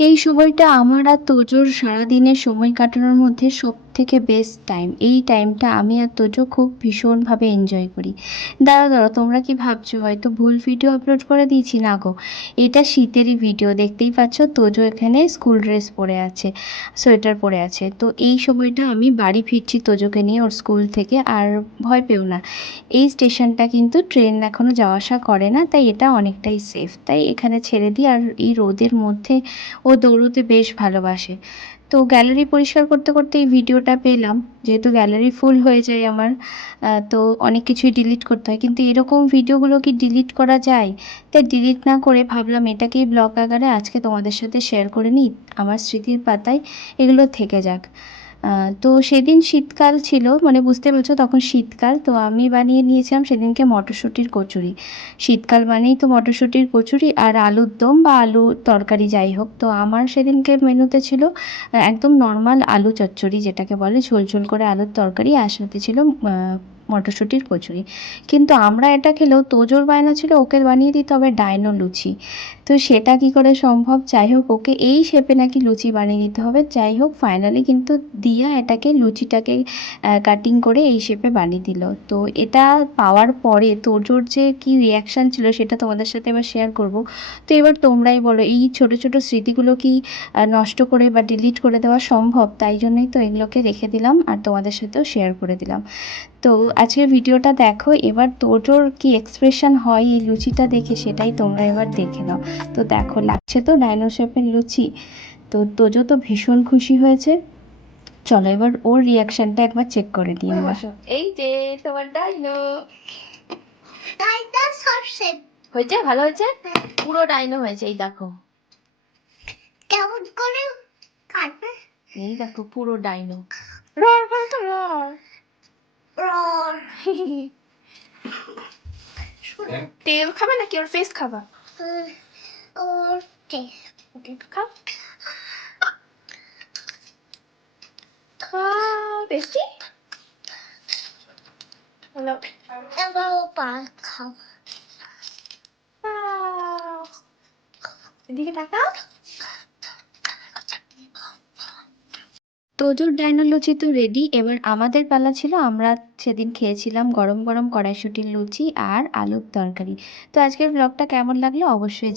এই সময়টা আমার আর তোজোর সারাদিনের সময় কাটানোর মধ্যে সবথেকে বেস্ট টাইম। এই টাইমটা আমি আর তোজো খুব ভীষণভাবে এনজয় করি। দাঁড়াও, তোমরা কি ভাবছো হয়তো ভুল ভিডিও আপলোড করে দিয়েছি? না গো, এটা শীতেরই ভিডিও। দেখতেই পাচ্ছ তোজো এখানে স্কুল ড্রেস পরে আছে, সোয়েটার পরে আছে। তো এই সময়টা আমি বাড়ি ফিরছি তোজোকে নিয়ে ওর স্কুল থেকে। আর ভয় পেও না, এই স্টেশনটা কিন্তু ট্রেন এখনও যাওয়া আসা করে না, তাই এটা অনেকটাই সেফ। তাই এখানে ছেড়ে দিই। আর এই রোদের মধ্যে ও দৌড়তে বেশ ভালোবাসে। তো গ্যালারি পরিষ্কার করতে করতে এই ভিডিওটা পেলাম। যেহেতু গ্যালারি ফুল হয়ে যায় আমার, তো অনেক কিছুই ডিলিট করতে হয়, কিন্তু এরকম ভিডিওগুলো কি ডিলিট করা যায়? তাই ডিলিট না করে ভাবলাম এটাকেই ব্লগ আকারে আজকে তোমাদের সাথে শেয়ার করে নিই। আমার স্মৃতির পাতায় এগুলো থেকে যাক। তো সেদিন শীতকাল ছিল, মানে বুঝতে পারছো তখন শীতকাল। তো আমি বানিয়ে নিয়েছিলাম সেদিনকে মটরশুঁটির কচুরি। শীতকাল মানেই তো মটরশুঁটির কচুরি আর আলুর দম বা আলুর তরকারি যাই হোক। তো আমার সেদিনকে মেনুতে ছিল একদম নর্মাল আলু চচ্চড়ি, যেটাকে বলে ঝোল ঝোল করে আলুর তরকারি, আর সাথে ছিল মটরশুঁটির কচুরি। কিন্তু আমরা এটা খেলেও তোজোর বায়না ছিল ওকে বানিয়ে দিতে হবে ডায়নো লুচি। তো সেটা কি করে সম্ভব? যাই হোক, ওকে এই শেপে নাকি লুচি বানিয়ে দিতে হবে। যাই হোক, ফাইনালি কিন্তু দিয়া এটাকে লুচিটাকে কাটিং করে এই শেপে বানিয়ে দিল। তো এটা পাওয়ার পরে তোজোর যে কি রিয়াকশান ছিল সেটা তোমাদের সাথে এবার শেয়ার করব। তো এবার তোমরাই বলো, এই ছোট ছোট স্মৃতিগুলো কি নষ্ট করে বা ডিলিট করে দেওয়া সম্ভব? তাই জন্যই তো এগুলোকে রেখে দিলাম আর তোমাদের সাথেও শেয়ার করে দিলাম। তো আজকের ভিডিওটা দেখো, এবার তোজোর কি এক্সপ্রেশন হয় এই লুচিটা দেখে সেটাই তোমরা এবার দেখে নাও। তো দেখো, লাগছে তো ডাইনো শেপের লুচি। তো তোজো তো ভীষণ খুশি হয়েছে। চলো এবার ওর রিয়াকশনটা একবার চেক করে দিই আমরা। এই যে তোমার ডাইনো হয়েছে, ভালো হয়েছে, পুরো ডাইনো হয়েছে। এই দেখো কেমন করে কাটবে, এই দেখো পুরো ডাইনো। রর বল তো, রর রর। তেল খাবে নাকি ওর ফেস খাবা? ওর ফেস। ওকে, খাও খাও, টেস্টি। হ্যালো, এবার পা খাও। এদিকে তাকাও। তোজোর ডাইনো লুচি তো রেডি। এবার আমাদের পালা ছিল, আমরা সেদিন খেয়েছিলাম গরম গরম কড়াইশুঁটির লুচি আর আলুর তরকারি। তো আজকের ব্লগটা কেমন লাগলো অবশ্যই